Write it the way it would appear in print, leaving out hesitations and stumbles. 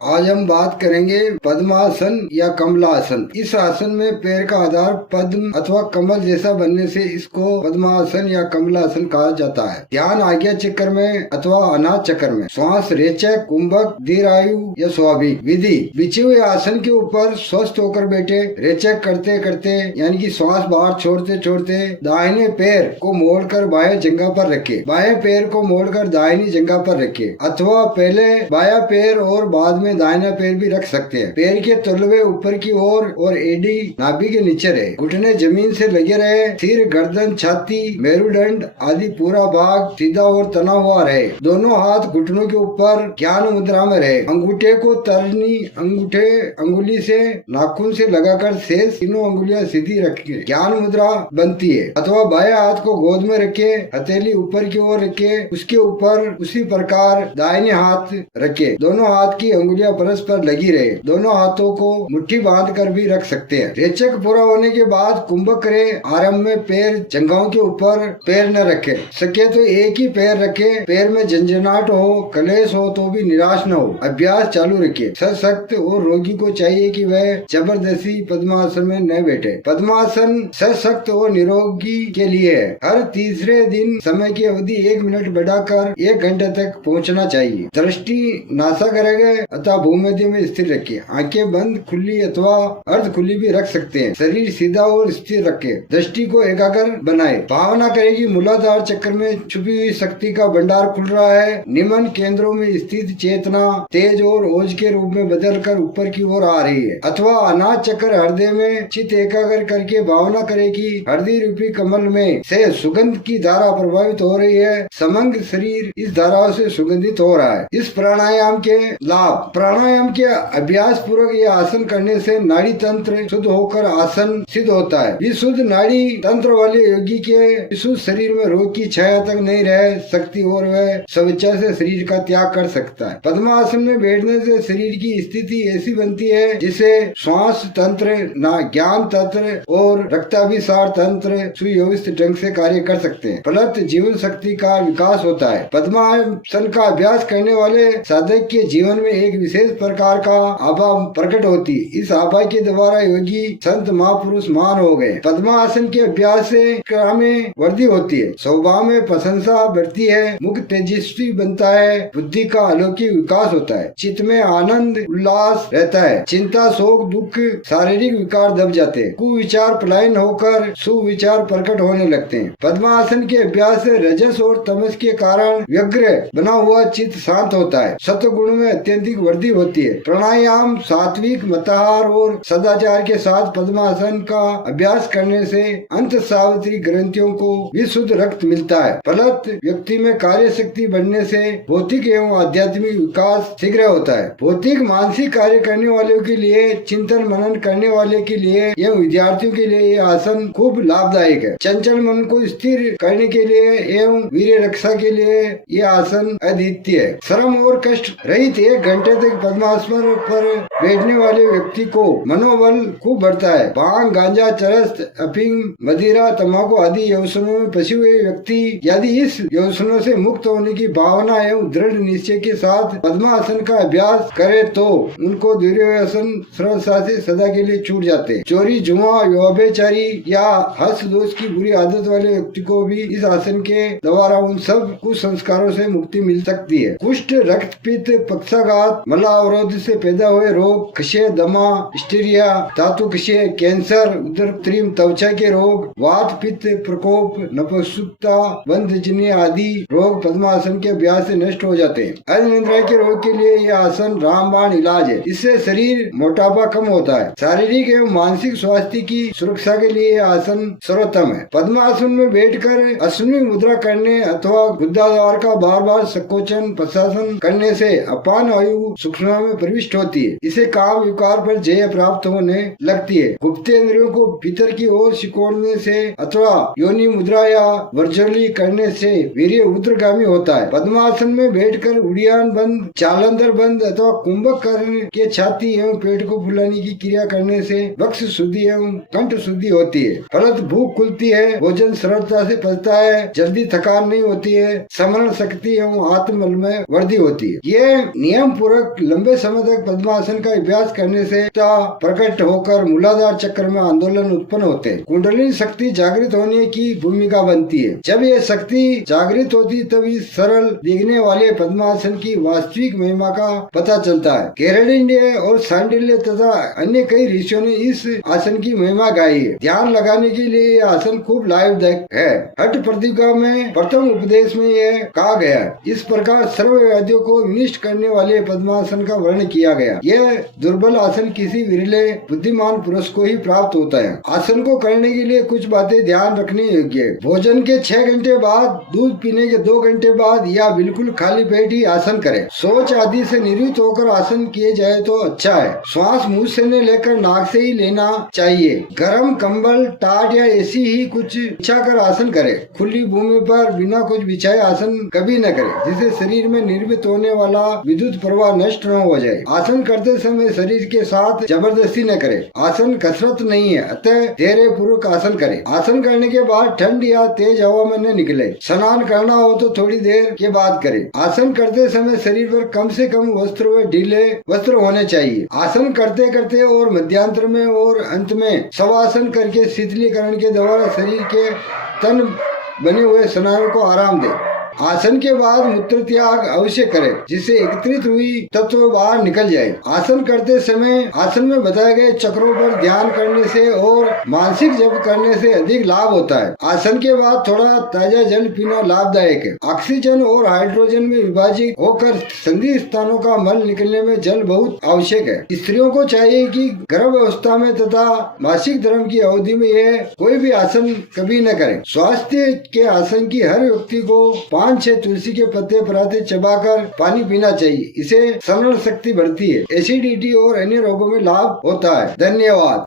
आज हम बात करेंगे पद्मासन या कमलासन। इस आसन में पैर का आधार पद्म अथवा कमल जैसा बनने से इसको पद्मासन या कमलासन कहा जाता है। ध्यान आज्ञा चक्र में अथवा अनाथ चक्र में। श्वास रेचक, कुंभक, दीर्घायु या स्वाभाविक। विधि: बिछे हुए आसन के ऊपर स्वस्थ होकर बैठे। रेचक करते करते यानी कि श्वास बाहर छोड़ते छोड़ते दाहिने पैर को मोड़कर बाएं जंघा पर रखे। बाएं पैर को मोड़कर दाहिनी जंघा पर रखे, अथवा पहले बायां पैर और बाद में दाहिना पैर भी रख सकते हैं। पैर के तलवे ऊपर की ओर और एडी नाभि के नीचे रहे। घुटने जमीन से लगे रहे। सिर, गर्दन, छाती, मेरुदंड आदि पूरा भाग सीधा और तना हुआ रहे। दोनों हाथ घुटनों के ऊपर ज्ञान मुद्रा में रहे। अंगूठे को तर्जनी अंगुली से नाखून से लगाकर शेष तीनों अंगुलियां सीधी रखे ज्ञान मुद्रा बनती है। अथवा बाएं हाथ को गोद में रखे, हथेली ऊपर की ओर रखे, उसके ऊपर उसी प्रकार दाहिने हाथ रखे। दोनों हाथ की अंगुलियां परस्पर लगी रहे। दोनों हाथों को मुट्ठी बांध कर भी रख सकते हैं। रेचक पूरा होने के बाद कुंभक करें। आरंभ में पैर जंघाओं के ऊपर पैर न रखे। सके तो एक ही पैर रखे। पैर में झंझनाहट हो, कलेश हो तो भी निराश न हो। अभ्यास चालू रखिए। सशक्त और रोगी को चाहिए कि वह जबरदस्ती पद्मासन में न बैठे। पद्मासन सशक्त और निरोगी के लिए है। हर तीसरे दिन समय की अवधि 1 मिनट बढ़ाकर 1 घंटे तक पहुँचना चाहिए। दृष्टि नासाग्रह अथवा भूमध्य में स्थिर रखिए। आंखें बंद, खुली अथवा अर्ध खुली भी रख सकते हैं। शरीर सीधा और स्थिर रखे। दृष्टि को एकाग्र बनाए। भावना करें कि मूलाधार चक्र में छुपी हुई शक्ति का भंडार खुल रहा है। निम्न केंद्रों में स्थित चेतना तेज और ओज के रूप में बदलकर ऊपर की ओर आ रही है। अथवा अनाथ चक्र हृदय में चित्त एकाग्र करके भावना करे कि हृदय रूपी कमल में से सुगंध की धारा प्रभावित हो रही है। समग्र शरीर इस धाराओं से सुगंधित हो रहा है। इस प्राणायाम के लाभ: प्राणायाम के अभ्यास पूर्वक यह आसन करने से नाड़ी तंत्र शुद्ध होकर आसन सिद्ध होता है। विशुद्ध नाड़ी तंत्र वाले योगी के विशुद्ध शरीर में रोग की छाया तक नहीं रह सकती और वह स्वेच्छा से शरीर का त्याग कर सकता है। पद्मासन में बैठने से शरीर की स्थिति ऐसी बनती है जिसे श्वास तंत्र, ज्ञान तंत्र और रक्ताभिसार तंत्र सुव्यवस्थित ढंग से कार्य कर सकते हैं। फलत जीवन शक्ति का विकास होता है। पद्मासन का अभ्यास करने वाले साधक के जीवन में एक विशेष प्रकार का आभा प्रकट होती है। इस आभा के द्वारा योगी संत महापुरुष मान हो गए। पद्मासन के अभ्यास से क्रिया में वृद्धि होती है। स्वभाव में प्रशंसा बढ़ती है। मुख तेजस्वी बनता है। बुद्धि का अलौकिक विकास होता है। चित्त में आनंद उल्लास रहता है। चिंता, शोक, दुख, शारीरिक विकार दब जाते हैं। कुविचार पलायन होकर सुविचार प्रकट होने लगते हैं। पद्मासन के अभ्यास से रजस और तमस के कारण व्यग्र बना हुआ चित्त शांत होता है। सत्वगुण में अत्यंतिक वृद्धि होती है। प्राणायाम, सात्विक मताहार और सदाचार के साथ पद्मासन का अभ्यास करने से अंत सावित्री ग्रंथियों को विशुद्ध रक्त मिलता है। फलत व्यक्ति में कार्य शक्ति बढ़ने से भौतिक एवं आध्यात्मिक विकास शीघ्र होता है। भौतिक मानसिक कार्य करने वालों के लिए, चिंतन मनन करने वाले के लिए एवं विद्यार्थियों के लिए यह आसन खूब लाभदायक है। चंचल मन को स्थिर करने के लिए एवं वीर रक्षा के लिए यह आसन अद्वितीय है। श्रम और कष्ट रहित 1 घंटे तक पद्मासन पर बैठने वाले व्यक्ति को मनोबल खूब बढ़ता है। भांग, गांजा, चरस, अफीम, मदिरा, तंबाकू आदि व्यसनों में फंसे हुए व्यक्ति यदि इस व्यसनों से मुक्त होने की भावना एवं दृढ़ निश्चय के साथ पद्मासन का अभ्यास करे तो उनको दुर्व्यसन सरलता से सदा के लिए छूट जाते हैं। चोरी, जुआ, व्यभिचारी या हस्त दोष की बुरी आदत वाले व्यक्ति को भी इस आसन के द्वारा उन सब कुसंस्कारों से मुक्ति मिल सकती है। कुष्ठ, रक्तपित्त, पक्षाघात, मलावरोध से पैदा हुए रोग, क्षय, दमा, स्टीरिया, धातु क्षय, कैंसर, उदर कृत्रिम त्वचा के रोग, वात पित्त प्रकोप, नपुंसकता, बंधजन्य आदि रोग पद्मासन के अभ्यास से नष्ट हो जाते हैं। अनिद्रा के रोग के लिए यह आसन रामबाण इलाज है। इससे शरीर मोटापा कम होता है। शारीरिक एवं मानसिक स्वास्थ्य की सुरक्षा के लिए यह आसन सर्वोत्तम है। पद्मासन में बैठकर अश्विनी मुद्रा करने अथवा गुदाद्वार का बार बार संकोचन प्रशासन करने से अपान वायु सूक्ष्म में प्रविष्ट होती है। इसे काम विकार पर जय प्राप्त होने लगती है। गुप्तेंद्रियों को भीतर की ओर सिकोड़ने से अथवा योनि मुद्रा या वर्जली करने से वीर्य उद्रगामी होता है। पद्मासन में बैठकर उड़ियान बंद, चालंदर बंद अथवा कुंभक करने के छाती एवं पेट को फुलाने की क्रिया करने से वक्ष शुद्धि एवं कंठ शुद्धि होती है। फलत भूख खुलती है। भोजन सरलता से पचता है। जल्दी थकान नहीं होती है। स्मरण शक्ति एवं आत्मबल में वृद्धि होती है। ये नियम पूर्वक पूर्वक लंबे समय तक पद्मासन का अभ्यास करने से प्रकट होकर मूलाधार चक्र में आंदोलन उत्पन्न होते हैं। कुंडलिनी शक्ति जागृत होने की भूमिका बनती है। जब यह शक्ति जागृत होती तब इस सरल दिखने वाले पद्मासन की वास्तविक महिमा का पता चलता है। केरलीय और सांडिल्य तथा अन्य कई ऋषियों ने इस आसन की महिमा गाई है। ध्यान लगाने के लिए यह आसन खूब लाभदायक है। हठ प्रतिज्ञा में प्रथम उपदेश में यह कहा गया है। इस प्रकार सर्व व्याधियों को विनिष्ट करने वाले पद्मासन का वर्णन किया गया। यह दुर्बल आसन किसी विरले बुद्धिमान पुरुष को ही प्राप्त होता है। आसन को करने के लिए कुछ बातें ध्यान रखने योग्य है। भोजन के 6 घंटे बाद, दूध पीने के 2 घंटे बाद या बिल्कुल खाली पेट ही आसन करें। शौच आदि से निवृत्त होकर आसन किए जाए तो अच्छा है। श्वास मुंह से न लेकर नाक से ही लेना चाहिए। गर्म कंबल, टाट या ऐसी ही कुछ बिछा कर आसन करे। खुली भूमि पर बिना कुछ बिछाए आसन कभी न करे, जिससे शरीर में निर्मित होने वाला विद्युत प्रवाह नष्ट न हो जाए। आसन करते समय शरीर के साथ जबरदस्ती न करे। आसन कसरत नहीं है, अतः धैर्य पूर्वक आसन करे। आसन करने के बाद ठंड या तेज हवा में न निकले। स्नान करना हो तो थोड़ी देर के बाद करे। आसन करते समय शरीर पर कम से कम वस्त्र व ढीले वस्त्र होने चाहिए। आसन करते करते और मध्यांतर में और अंत में शवासन करके शीतलीकरण के द्वारा शरीर के तन बने हुए स्नायुओं को आराम दे। आसन के बाद मूत्र त्याग अवश्य करें, जिससे एकत्रित हुई तत्व बाहर निकल जाए। आसन करते समय आसन में बताए गए चक्रों पर ध्यान करने से और मानसिक जप करने से अधिक लाभ होता है। आसन के बाद थोड़ा ताजा जल पीना लाभदायक है। ऑक्सीजन और हाइड्रोजन में विभाजित होकर संधि स्थानों का मल निकलने में जल बहुत आवश्यक है। स्त्रियों को चाहिए कि गर्भ अवस्था में तथा मासिक धर्म की अवधि में यह कोई भी आसन कभी न करें। स्वास्थ्य के आसन की हर व्यक्ति को 5-6 तुलसी के पत्ते पराते चबाकर पानी पीना चाहिए। इसे स्मरण शक्ति बढ़ती है। एसिडिटी और अन्य रोगों में लाभ होता है। धन्यवाद।